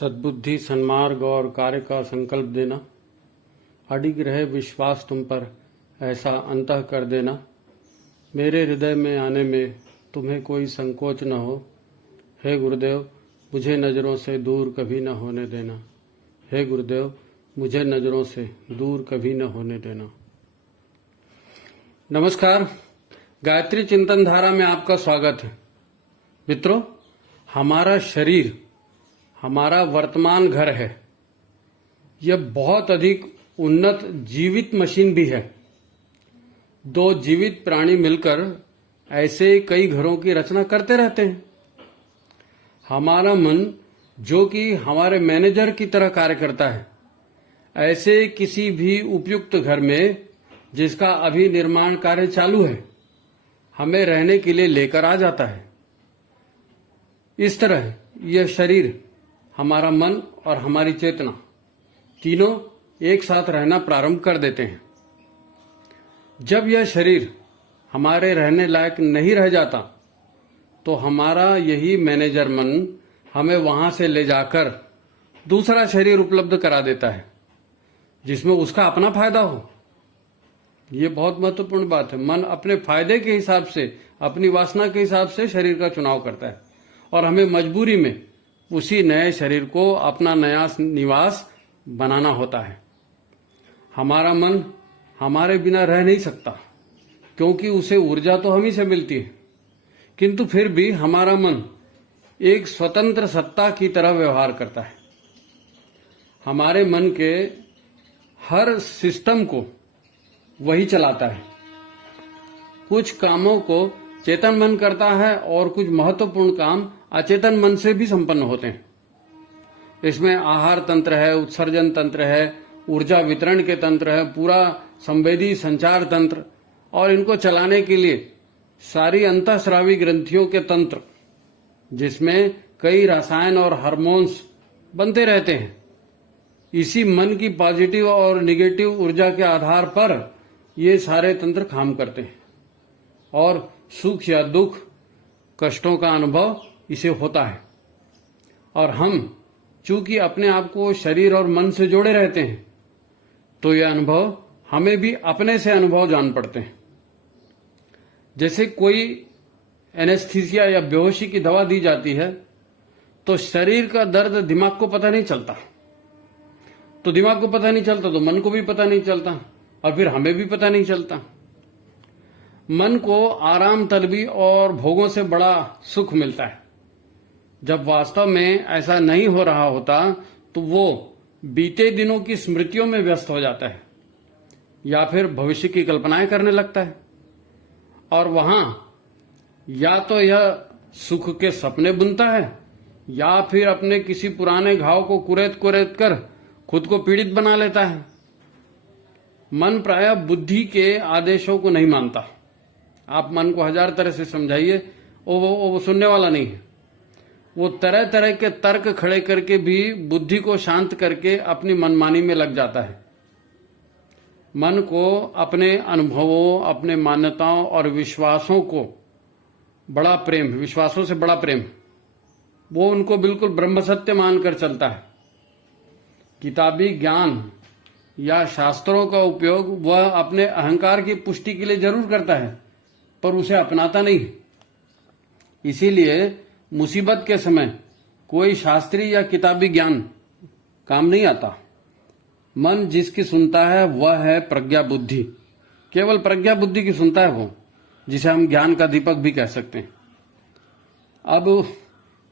सद्बुद्धि, सन्मार्ग और कार्य का संकल्प देना, अडिग रहे विश्वास तुम पर, ऐसा अंतः कर देना। मेरे हृदय में आने में तुम्हें कोई संकोच न हो। हे गुरुदेव, मुझे नज़रों से दूर कभी न होने देना। हे गुरुदेव, मुझे नज़रों से दूर कभी न होने देना। नमस्कार, गायत्री चिंतन धारा में आपका स्वागत है। मित्रों, हमारा शरीर हमारा वर्तमान घर है। यह बहुत अधिक उन्नत जीवित मशीन भी है। दो जीवित प्राणी मिलकर ऐसे कई घरों की रचना करते रहते हैं। हमारा मन, जो कि हमारे मैनेजर की तरह कार्य करता है, ऐसे किसी भी उपयुक्त घर में जिसका अभी निर्माण कार्य चालू है, हमें रहने के लिए लेकर आ जाता है। इस तरह यह शरीर, हमारा मन और हमारी चेतना तीनों एक साथ रहना प्रारंभ कर देते हैं। जब यह शरीर हमारे रहने लायक नहीं रह जाता, तो हमारा यही मैनेजर मन हमें वहां से ले जाकर दूसरा शरीर उपलब्ध करा देता है, जिसमें उसका अपना फायदा हो। ये बहुत महत्वपूर्ण बात है। मन अपने फायदे के हिसाब से, अपनी वासना के हिसाब से शरीर का चुनाव करता है और हमें मजबूरी में उसी नए शरीर को अपना नया निवास बनाना होता है। हमारा मन हमारे बिना रह नहीं सकता, क्योंकि उसे ऊर्जा तो हम ही से मिलती है। किंतु फिर भी हमारा मन एक स्वतंत्र सत्ता की तरह व्यवहार करता है। हमारे मन के हर सिस्टम को वही चलाता है। कुछ कामों को चेतन मन करता है और कुछ महत्वपूर्ण काम अचेतन मन से भी संपन्न होते हैं। इसमें आहार तंत्र है, उत्सर्जन तंत्र है, ऊर्जा वितरण के तंत्र है, पूरा संवेदी संचार तंत्र, और इनको चलाने के लिए सारी अंतःस्रावी ग्रंथियों के तंत्र, जिसमें कई रसायन और हार्मोन्स बनते रहते हैं। इसी मन की पॉजिटिव और निगेटिव ऊर्जा के आधार पर ये सारे तंत्र काम करते हैं और सुख या दुख, कष्टों का अनुभव इसे होता है। और हम चूंकि अपने आप को शरीर और मन से जोड़े रहते हैं, तो यह अनुभव हमें भी अपने से अनुभव जान पड़ते हैं। जैसे कोई एनेस्थीसिया या बेहोशी की दवा दी जाती है, तो शरीर का दर्द दिमाग को पता नहीं चलता, तो दिमाग को पता नहीं चलता तो मन को भी पता नहीं चलता, और फिर हमें भी पता नहीं चलता। मन को आराम, तलबी और भोगों से बड़ा सुख मिलता है। जब वास्तव में ऐसा नहीं हो रहा होता, तो वो बीते दिनों की स्मृतियों में व्यस्त हो जाता है या फिर भविष्य की कल्पनाएं करने लगता है, और वहां या तो यह सुख के सपने बुनता है या फिर अपने किसी पुराने घाव को कुरेद कुरेद कर खुद को पीड़ित बना लेता है। मन प्रायः बुद्धि के आदेशों को नहीं मानता। आप मन को हजार तरह से समझाइए, वो सुनने वाला नहीं है। वो तरह तरह के तर्क खड़े करके भी बुद्धि को शांत करके अपनी मनमानी में लग जाता है। मन को अपने अनुभवों, अपने मान्यताओं और विश्वासों को बड़ा प्रेम, विश्वासों से बड़ा प्रेम, वो उनको बिल्कुल ब्रह्म सत्य मानकर चलता है। किताबी ज्ञान या शास्त्रों का उपयोग वह अपने अहंकार की पुष्टि के लिए जरूर करता है, पर उसे अपनाता नहीं। इसीलिए मुसीबत के समय कोई शास्त्रीय या किताबी ज्ञान काम नहीं आता। मन जिसकी सुनता है वह है प्रज्ञा बुद्धि। केवल प्रज्ञा बुद्धि की सुनता है वो, जिसे हम ज्ञान का दीपक भी कह सकते हैं। अब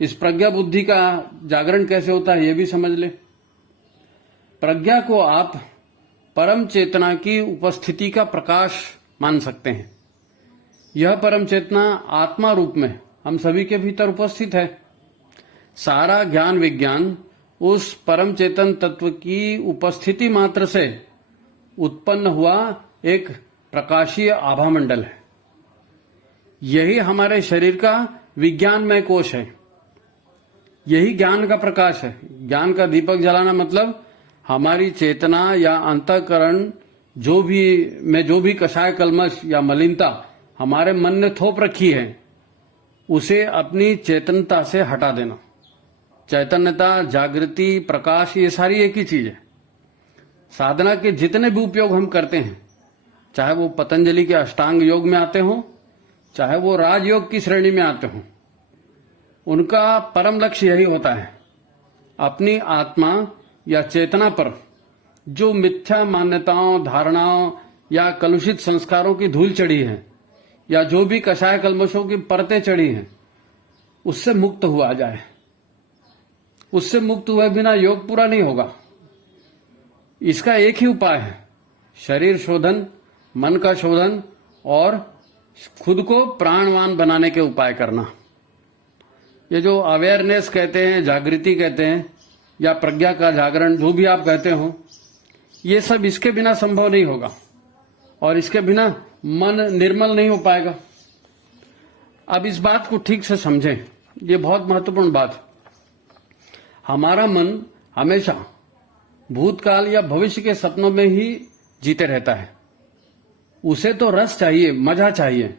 इस प्रज्ञा बुद्धि का जागरण कैसे होता है, यह भी समझ ले। प्रज्ञा को आप परम चेतना की उपस्थिति का प्रकाश मान सकते हैं। यह परम चेतना आत्मा रूप में हम सभी के भीतर उपस्थित है। सारा ज्ञान विज्ञान उस परम चेतन तत्व की उपस्थिति मात्र से उत्पन्न हुआ एक प्रकाशीय आभा मंडल है। यही हमारे शरीर का विज्ञानमय कोश है। यही ज्ञान का प्रकाश है। ज्ञान का दीपक जलाना मतलब हमारी चेतना या अंतःकरण जो भी कषाय, कलमश या मलिनता हमारे मन ने थोप रखी है, उसे अपनी चेतनता से हटा देना। चैतन्यता, जागृति, प्रकाश, ये सारी एक ही चीज है। साधना के जितने भी उपयोग हम करते हैं, चाहे वो पतंजलि के अष्टांग योग में आते हों, चाहे वो राजयोग की श्रेणी में आते हों, उनका परम लक्ष्य यही होता है, अपनी आत्मा या चेतना पर जो मिथ्या मान्यताओं, धारणाओं या कलुषित संस्कारों की धूल चढ़ी है, या जो भी कषाय कल्मशों की परतें चढ़ी हैं, उससे मुक्त हुआ जाए। उससे मुक्त हुए बिना योग पूरा नहीं होगा। इसका एक ही उपाय है, शरीर शोधन, मन का शोधन और खुद को प्राणवान बनाने के उपाय करना। ये जो अवेयरनेस कहते हैं, जागृति कहते हैं, या प्रज्ञा का जागरण, जो भी आप कहते हो, ये सब इसके बिना संभव नहीं होगा, और इसके बिना मन निर्मल नहीं हो पाएगा। अब इस बात को ठीक से समझें, ये बहुत महत्वपूर्ण बात है। हमारा मन हमेशा भूतकाल या भविष्य के सपनों में ही जीते रहता है। उसे तो रस चाहिए, मजा चाहिए,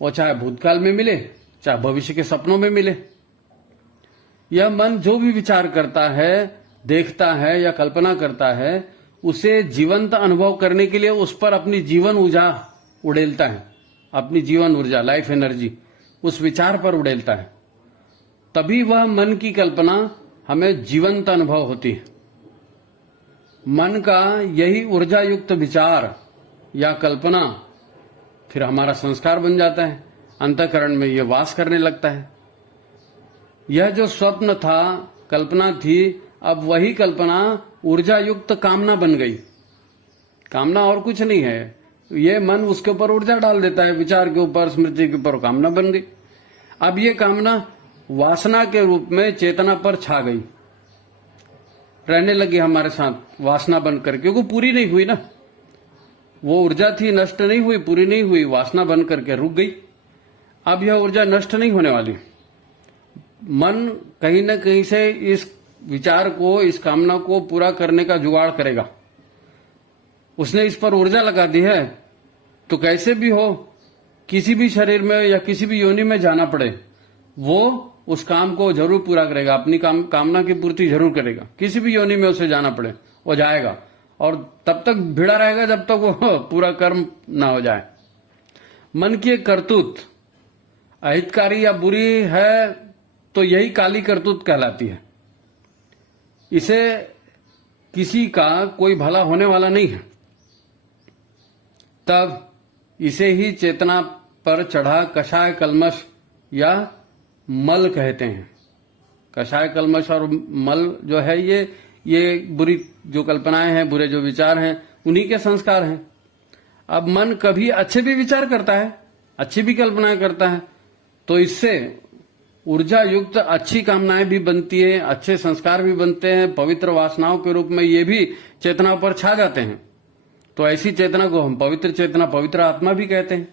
और चाहे भूतकाल में मिले, चाहे भविष्य के सपनों में मिले। यह मन जो भी विचार करता है, देखता है या कल्पना करता है, उसे जीवंत अनुभव करने के लिए उस पर अपनी जीवन ऊर्जा उड़ेलता है। अपनी जीवन ऊर्जा, लाइफ एनर्जी उस विचार पर उड़ेलता है। तभी वह मन की कल्पना हमें जीवंत अनुभव होती है। मन का यही ऊर्जा युक्त विचार या कल्पना फिर हमारा संस्कार बन जाता है, अंतःकरण में यह वास करने लगता है। यह जो स्वप्न था, कल्पना थी, अब वही कल्पना ऊर्जा युक्त कामना बन गई। कामना और कुछ नहीं है, ये मन उसके ऊपर ऊर्जा डाल देता है, विचार के ऊपर, स्मृति के ऊपर कामना बन गई। अब ये कामना वासना के रूप में चेतना पर छा गई, रहने लगी हमारे साथ वासना बनकर, क्योंकि पूरी नहीं हुई ना। वो ऊर्जा थी, नष्ट नहीं हुई, पूरी नहीं हुई, वासना बन करके रुक गई। अब यह ऊर्जा नष्ट नहीं होने वाली। मन कहीं न कहीं से इस विचार को, इस कामना को पूरा करने का जुगाड़ करेगा। उसने इस पर ऊर्जा लगा दी है, तो कैसे भी हो, किसी भी शरीर में या किसी भी योनि में जाना पड़े, वो उस काम को जरूर पूरा करेगा, अपनी कामना की पूर्ति जरूर करेगा। किसी भी योनि में उसे जाना पड़े, वो जाएगा, और तब तक भिड़ा रहेगा जब तक वो पूरा कर्म ना हो जाए। मन की एक करतूत अहितकारी या बुरी है तो यही काली करतूत कहलाती है। इसे किसी का कोई भला होने वाला नहीं है। तब इसे ही चेतना पर चढ़ा कषाय कल्मश या मल कहते हैं। कषाय कल्मश और मल जो है, ये बुरी जो कल्पनाएं हैं, बुरे जो विचार हैं, उन्हीं के संस्कार हैं। अब मन कभी अच्छे भी विचार करता है, अच्छी भी कल्पनाएं करता है, तो इससे ऊर्जा युक्त अच्छी कामनाएं भी बनती है, अच्छे संस्कार भी बनते हैं, पवित्र वासनाओं के रूप में ये भी चेतना पर छा जाते हैं। तो ऐसी चेतना को हम पवित्र चेतना, पवित्र आत्मा भी कहते हैं।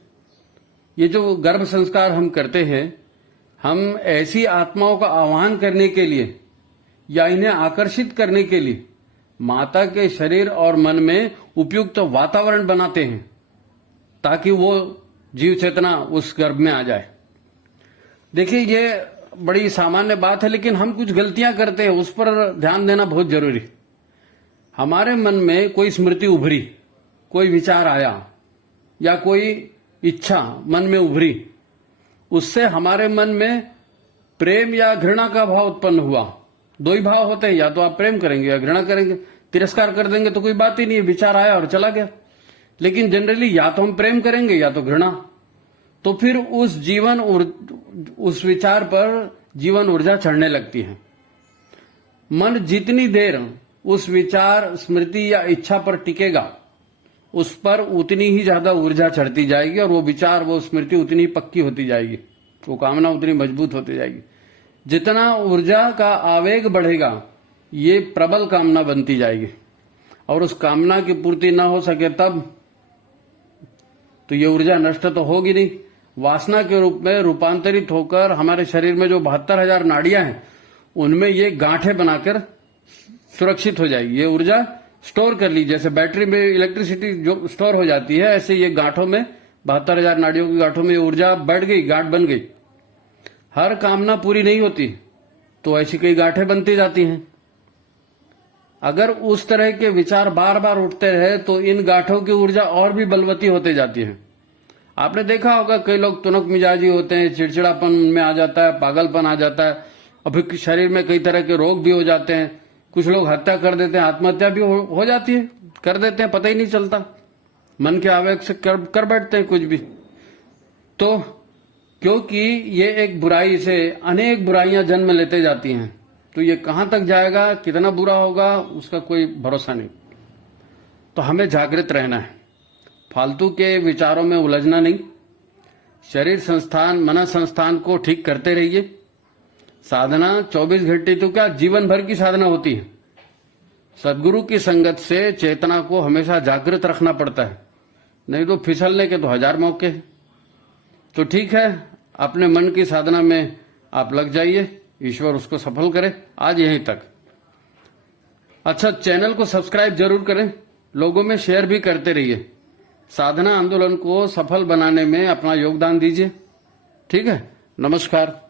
ये जो गर्भ संस्कार हम करते हैं, हम ऐसी आत्माओं का आह्वान करने के लिए या इन्हें आकर्षित करने के लिए माता के शरीर और मन में उपयुक्त वातावरण बनाते हैं, ताकि वो जीव चेतना उस गर्भ में आ जाए। देखिए, ये बड़ी सामान्य बात है, लेकिन हम कुछ गलतियां करते हैं, उस पर ध्यान देना बहुत जरूरी। हमारे मन में कोई स्मृति उभरी, कोई विचार आया या कोई इच्छा मन में उभरी, उससे हमारे मन में प्रेम या घृणा का भाव उत्पन्न हुआ। दो ही भाव होते हैं, या तो आप प्रेम करेंगे या घृणा करेंगे। तिरस्कार कर देंगे तो कोई बात ही नहीं है, विचार आया और चला गया। लेकिन जनरली या तो हम प्रेम करेंगे या तो घृणा। तो फिर उस विचार पर जीवन ऊर्जा चढ़ने लगती है। मन जितनी देर उस विचार, स्मृति या इच्छा पर टिकेगा, उस पर उतनी ही ज्यादा ऊर्जा चढ़ती जाएगी, और वो विचार, वो स्मृति उतनी ही पक्की होती जाएगी, वो कामना उतनी मजबूत होती जाएगी। जितना ऊर्जा का आवेग बढ़ेगा, ये प्रबल कामना बनती जाएगी, और उस कामना की पूर्ति ना हो सके तब तो ये ऊर्जा नष्ट तो होगी नहीं। वासना के रूप में रूपांतरित होकर हमारे शरीर में जो 72,000 नाड़ियां हैं, उनमें ये गांठें बनाकर सुरक्षित हो जाएगी। ये ऊर्जा स्टोर कर ली, जैसे बैटरी में इलेक्ट्रिसिटी जो स्टोर हो जाती है, ऐसे ये गांठों में, 72,000 नाड़ियों की गांठों में ऊर्जा बढ़ गई, गांठ बन गई। हर कामना पूरी नहीं होती, तो ऐसी कई गांठें बनती जाती हैं। अगर उस तरह के विचार बार बार उठते रहे तो इन गांठों की ऊर्जा और भी बलवती होती जाती है। आपने देखा होगा कई लोग तुनक मिजाजी होते हैं, चिड़चिड़ापन में आ जाता है, पागलपन आ जाता है, और फिर शरीर में कई तरह के रोग भी हो जाते हैं। कुछ लोग हत्या कर देते हैं, आत्महत्या भी हो जाती है, कर देते हैं, पता ही नहीं चलता, मन के आवेग से कर बैठते हैं कुछ भी। तो क्योंकि ये एक बुराई से अनेक बुराइयां जन्म लेते जाती हैं, तो ये कहां तक जाएगा, कितना बुरा होगा, उसका कोई भरोसा नहीं। तो हमें जागृत रहना है, फालतू के विचारों में उलझना नहीं। शरीर संस्थान, मन संस्थान को ठीक करते रहिए। साधना 24 घंटे तो क्या, जीवन भर की साधना होती है। सदगुरु की संगत से चेतना को हमेशा जागृत रखना पड़ता है, नहीं तो फिसलने के तो 1000 मौके हैं। तो ठीक है, अपने मन की साधना में आप लग जाइए, ईश्वर उसको सफल करे। आज यहीं तक। अच्छा, चैनल को सब्सक्राइब जरूर करें, लोगों में शेयर भी करते रहिए। साधना आंदोलन को सफल बनाने में अपना योगदान दीजिए। ठीक है, नमस्कार।